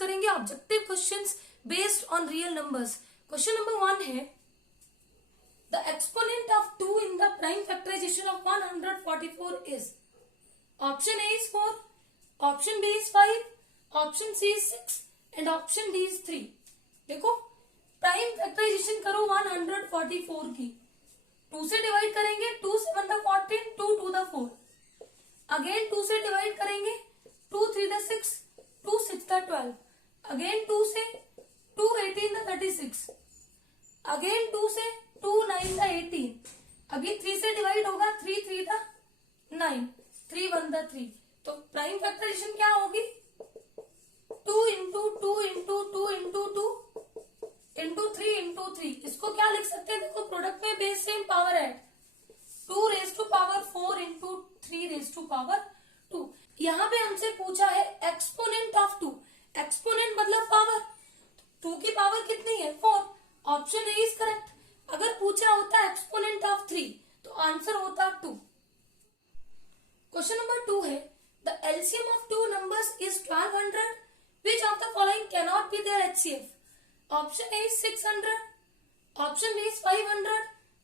करेंगे objective questions based on real numbers. Question number 1 है the exponent of 2 in the prime factorization of 144 is. Option A is 4, option B is 5, option C is 6 and option D is 3। देखो prime factorisation करो 144 की, 2 से divide करेंगे, 2 7 the 14, 2 2 the 4, again 2 से divide करेंगे, 2 3 the 6, 2 6 the 12, again 2 से 2 18 the 36, again 2 से 2 9 the 18, अभी 3 से डिवाइड होगा, 3 3 द 9, 3 1 द 3। तो प्राइम फैक्टराइजेशन क्या होगी, 2 into 2 into 2 into 2 into 3 into 3। इसको क्या लिख सकते हैं, देखो प्रोडक्ट में base same power add, 2 raise to power 4 into 3 raise to power 2। यहाँ पे हमसे पूछा है एक्सपोनेंट ऑफ 2, एक्सपोनेंट मतलब पावर, 2 की पावर कितनी है 4, ऑप्शन ए इज करेक्ट। अगर पूछा होता एक्सपोनेंट ऑफ 3 तो आंसर होता 2। क्वेश्चन नंबर 2 है the LCM of 2 numbers is 1200, which of the following cannot be their HCF? Option A is 600, option B is 500,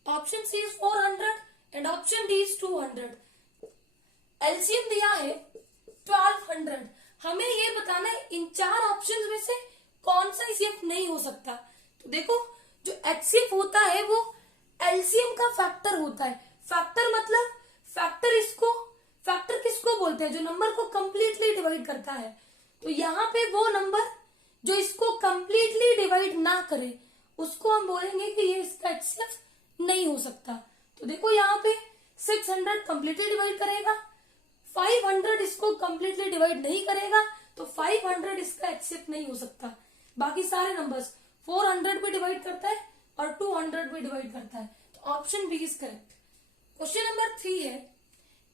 option C is 400 and option D is 200। LCM दिया है 1200, हमें ये बताना है इन 4 option में से कौन सा HCF नहीं हो सकता। तो देखो जो HCF होता है वो LCM का फैक्टर होता है। फैक्टर मतलब फैक्टर किसको बोलते हैं, जो नंबर को कंप्लीटली डिवाइड करता है। तो यहाँ पे वो नंबर जो इसको कंप्लीटली डिवाइड ना करे उसको हम बोलेंगे कि ये इसका HCF नहीं हो सकता। तो देखो यहाँ पे 600 कंप्लीटली डिवाइड करेगा, 500 इसको कंप्लीटली डिवाइड नहीं करेगा, तो 500 इसका HCF नहीं हो सकता। बाकी सारे नंबर्स 400 भी डिवाइड करता है और 200 भी डिवाइड करता है, तो option B is correct. Question number 3 है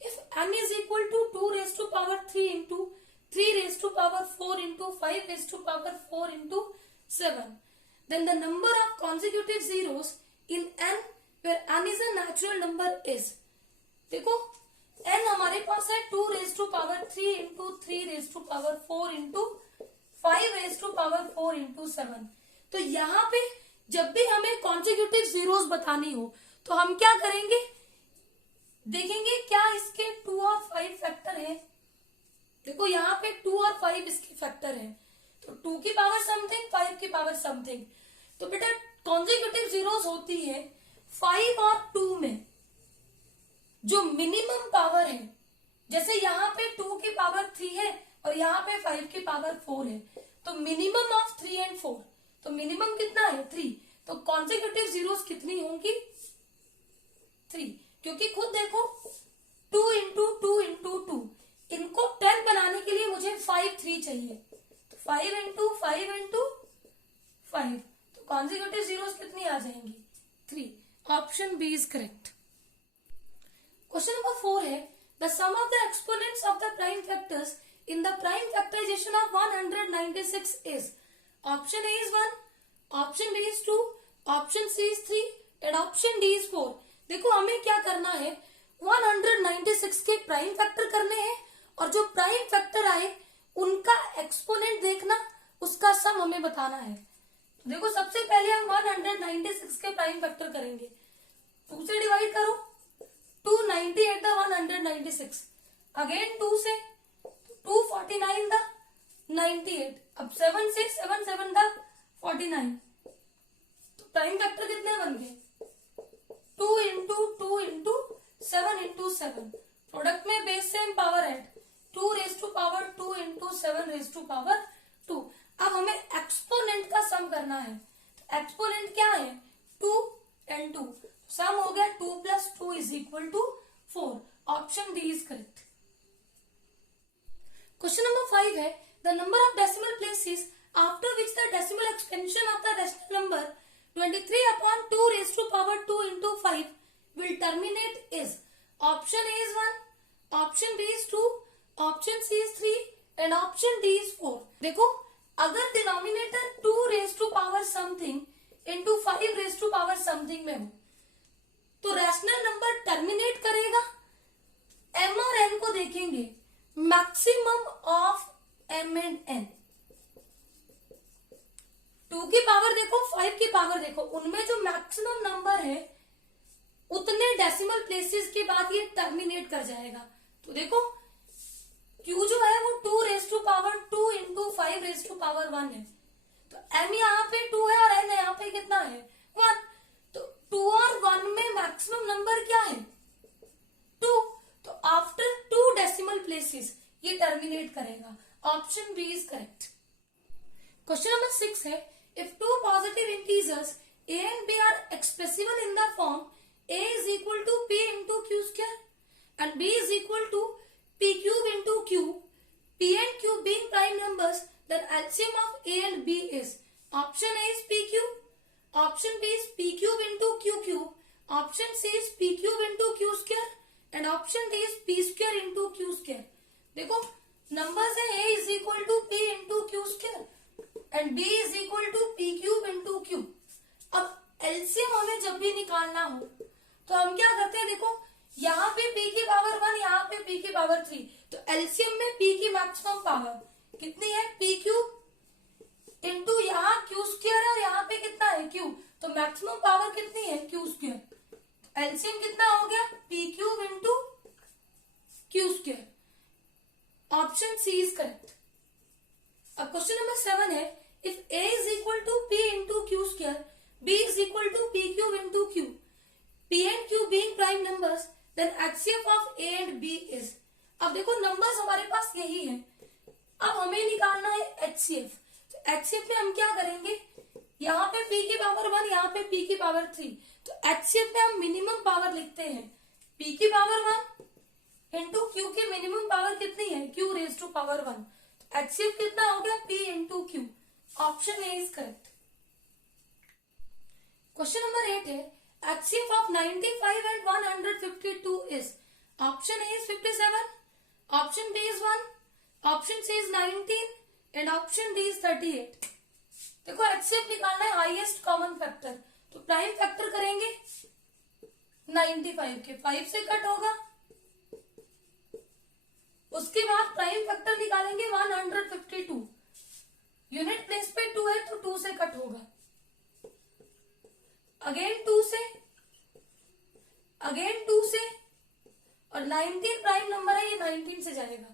if n is equal to 2 raise to power 3 into 3 raised to power 4 into 5 raised to power 4 into 7, then the number of consecutive zeros in n where n is a natural number is। देखो n हमारे पास है 2 raised to power 3 into 3 raised to power 4 into 5 raised to power 4 into 7। तो यहाँ पे जब भी हमें consecutive zeros बतानी हो तो हम क्या करेंगे, देखेंगे क्या इसके 2 और 5 फैक्टर है। देखो यहाँ पे 2 और 5 इसके फैक्टर है, तो 2 की पावर समथिंग, 5 की पावर समथिंग। तो बेटा कॉन्जिक्यूटिव जीरोस होती है 5 और 2 में जो मिनिमम पावर है, जैसे यहाँ पे 2 की पावर 3 है और यहाँ पे 5 की पावर 4 है, तो मिनिमम ऑफ 3 एंड 4, तो मिनिमम कितना है 3, तो कॉन्जिक्यूटिव जीरोस कितनी होंगी 3, क्योंकि खुद देखो 2 इंटू 2 इंटू 2, इनको 10 बनाने के लिए मुझे 5 3 चाहिए, तो 5 इंटू 5 इंटू 5, तो कॉन्जिक्यूटिव जीरोस कितनी आ जाएंगी 3। Option B is correct. Question number 4 है the sum of the exponents of the prime factors in the prime factorization of 196 is. Option A is 1, option B is 2, option C is 3 and option D is 4। देखो हमें क्या करना है, 196 के prime factor करने हैं और जो प्राइम फैक्टर आए उनका एक्सपोनेंट देखना, उसका सम हमें बताना है। तो देखो सबसे पहले हम 196 के प्राइम फैक्टर करेंगे, 2 से डिवाइड करो, 298 द 196, अगेन 2 से 249 द 98, अब 7 से 7 7 द 49, तो प्राइम फैक्टर कितने बन गए 2 इंटू 2 इंटू 7 इंटू 7, प्रोडक्ट में base same power add, 2 raise to power 2 into 7 raise to power 2। अब हमें एक्सपोनेंट का सम करना है, तो एक्सपोनेंट क्या है 2 एंड 2, सम हो गया 2 plus 2 is equal to 4। Option D is correct. Question number 5 है the number of decimal places after which the decimal expansion of the rational number 23 upon 2 raised to power 2 into 5 will terminate is। Option A is 1, option B is 2, option C is 3 and option D is 4। देखो अगर denominator 2 raise to power something into 5 raise to power something में हो तो rational number terminate करेगा, M और N को देखेंगे, maximum of M and N, 2 की पावर देखो, 5 की पावर देखो, उनमें जो मैक्सिमम नंबर है उतने डेसिमल प्लेसेस के बाद ये टर्मिनेट कर जाएगा। तो देखो Q जो है वो 2 raise to power 2 into 5 raise to power 1 है। तो M यहाँ पे 2 है और N यहाँ पे कितना है 1। तो 2 और 1 में मैक्सिमम नंबर क्या है 2। तो आफ्टर 2 डेसिमल प्लेसेस ये टर्मिनेट करेगा। Option B is correct. Question number 6 है if 2 positive integers a and b are expressible in the form a is equal to p into q square and b is equal to p cube into q, p and q being prime numbers, then LCM of a and b is option A is p cube, option B is p cube into q cube, option C is p cube into q square and option D is p square into q square। देखो numbers है a is equal to p into q square and b is equal to p cube into q। अब LCM हमें जब भी निकालना हो तो हम क्या करते हैं, देखो यहाँ पे p की पावर 1, यहाँ पे p की पावर 3, तो एलसीएम में p की मैक्सिमम पावर कितनी है p क्यूब इंटू यहाँ q स्क्वायर और यहाँ पे कितना है q, तो मैक्सिमम पावर कितनी है q स्क्वायर। एलसीएम कितना हो गया p cube into q square. Option C is correct. अब क्वेश्चन नंबर 7 है if a is equal to p into q square, b is equal to p cube into q, p and q being prime numbers, then HCF of a and b is। अब देखो numbers हमारे पास यही है, अब हमें निकालना है HCF। तो HCF में हम क्या करेंगे, यहाँ पे p की पावर 1, यहाँ पे p की पावर 3, तो HCF में हम मिनिमम पावर लिखते हैं p की पावर 1 इंटू q की मिनिमम पावर कितनी है q रेज टू पावर 1। तो HCF कितना हो गया p into q। Option A is correct. Question number 8 है HCF of 95 and 152 is option A is 57, option B is 1, option C is 19 and option D is 38। देखो HCF निकालना है highest common factor, तो prime factor करेंगे 95 के 5 से cut होगा, उसके बाद प्राइम फैक्टर निकालेंगे 152, यूनिट प्लेस पे 2 है तो 2 से कट होगा, अगेन 2 से, अगेन 2 से, और 19 प्राइम नंबर है ये 19 से जाएगा।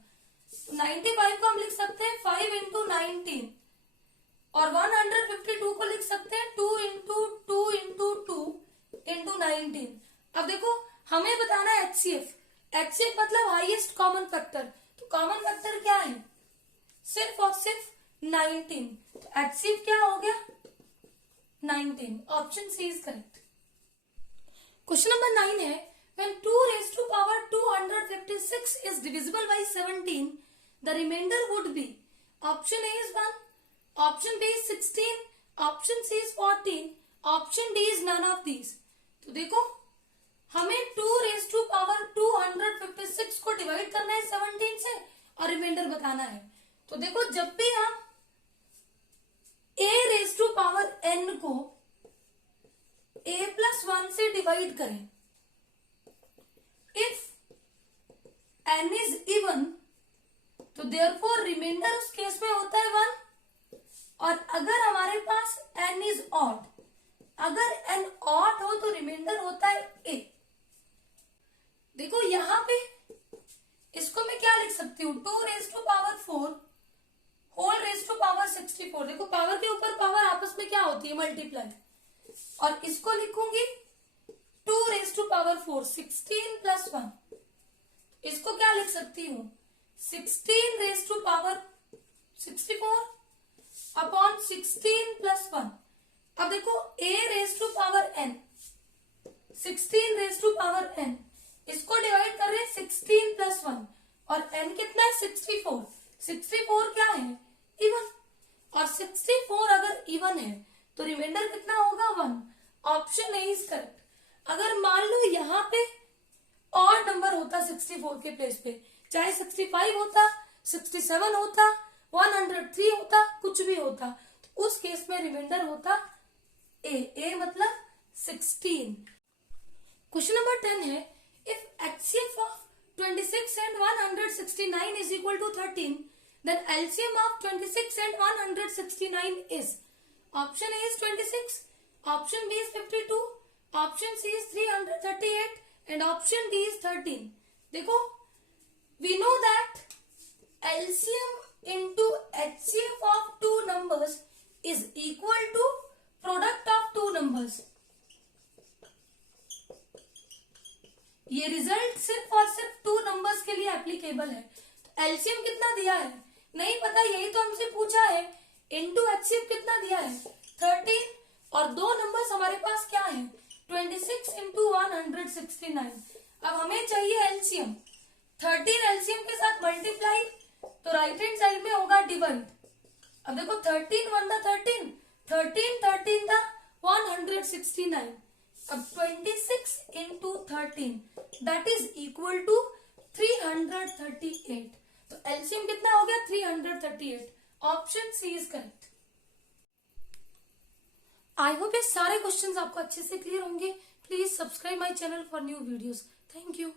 95 को हम लिख सकते हैं 5 इंटू 19 और 152 को लिख सकते हैं 2 इंटू 2 इंटू 2 इंटू 19। अब देखो हमें बताना है HCF, HCF मतलब हाईएस्ट कॉमन फैक्टर, तो कॉमन फैक्टर क्या है सिर्फ और सिर्फ 19, तो HCF क्या हो गया 19। Option C is correct. Question number 9 है when 2 raised to power 256 is divisible by 17, the remainder would be option A is 1, option B is 16, option C is 14, option D is none of these। तो देखो हमें 2 raised to power 256 को divide करना है 17 से और reminder बताना है। तो देखो जब भी हम a raise to power n को a प्लस 1 से डिवाइड करें, इफ n इज इवन तो देयरफॉर रिमाइंडर उस केस में होता है 1, और अगर हमारे पास n इज ऑड, अगर n ऑड हो तो रिमाइंडर होता है a। देखो यहां पे इसको मैं क्या लिख सकती हूँ 2 raise to power 4 whole raise to power 64। देखो पावर के ऊपर पावर आपस में क्या होती है मल्टीप्लाई, और इसको लिखूंगी 2 रेज टू पावर 4 16 प्लस 1, इसको क्या लिख सकती हूँ 16 raise to power 64 upon 16 plus 1। अब देखो a raise to power n 16 raise to power n, इसको डिवाइड कर रहे हैं 16 प्लस 1 और n कितना है 64। 64 क्या है इवन, और 64 अगर इवन है तो रिमाइंडर कितना होगा 1। Option A is correct. अगर मान लो यहाँ पे ऑड नंबर होता 64 के प्लेस पे, चाहे 65 होता 67 होता 103 होता कुछ भी होता, तो उस केस में रिमाइंडर होता ए मतलब 16। क्वेश्चन नंबर 10 है if HCF of 26 and 169 is equal to 13, then LCM of 26 and 169 is option A is 26, option B is 52, option C is 338 and option D is 13। देखो, we know that LCM into HCF of two numbers is equal to product of two numbers। ये result सिर्फ और सिर्फ two numbers के लिए applicable है। तो LCM कितना दिया है नहीं पता, यही तो हमसे पूछा है। इनटू एचसीएफ कितना दिया है 13, और दो नंबर्स हमारे पास क्या है 26 इंटू 169। अब हमें चाहिए एलसीएम। 13 एलसीएम के साथ मल्टीप्लाई, तो राइट हैंड साइड में होगा डिवाइड। अब देखो 13 1 था 13, 13 13 था 169। अब 26 into 13 that is equal to 338। तो एलसीएम कितना हो गया 338। Option C is correct. I hope ये सारे क्वेश्चंस आपको अच्छे से क्लियर होंगे। Please subscribe my channel for new videos. Thank you.